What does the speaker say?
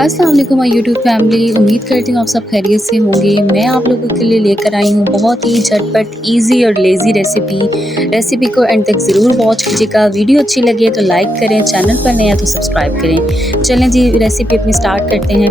अस्सलाम वालेकुम माय YouTube family. उम्मीद करती हूँ आप सब खैरियत से होंगे। मैं आप लोगों के लिए लेकर आई हूँ बहुत ही झटपट ईज़ी और लेज़ी रेसिपी को एंड तक ज़रूर वॉच कीजिएगा। वीडियो अच्छी लगे तो लाइक करें, चैनल पर नए हैं तो सब्सक्राइब करें। चलें जी रेसिपी अपनी स्टार्ट करते हैं।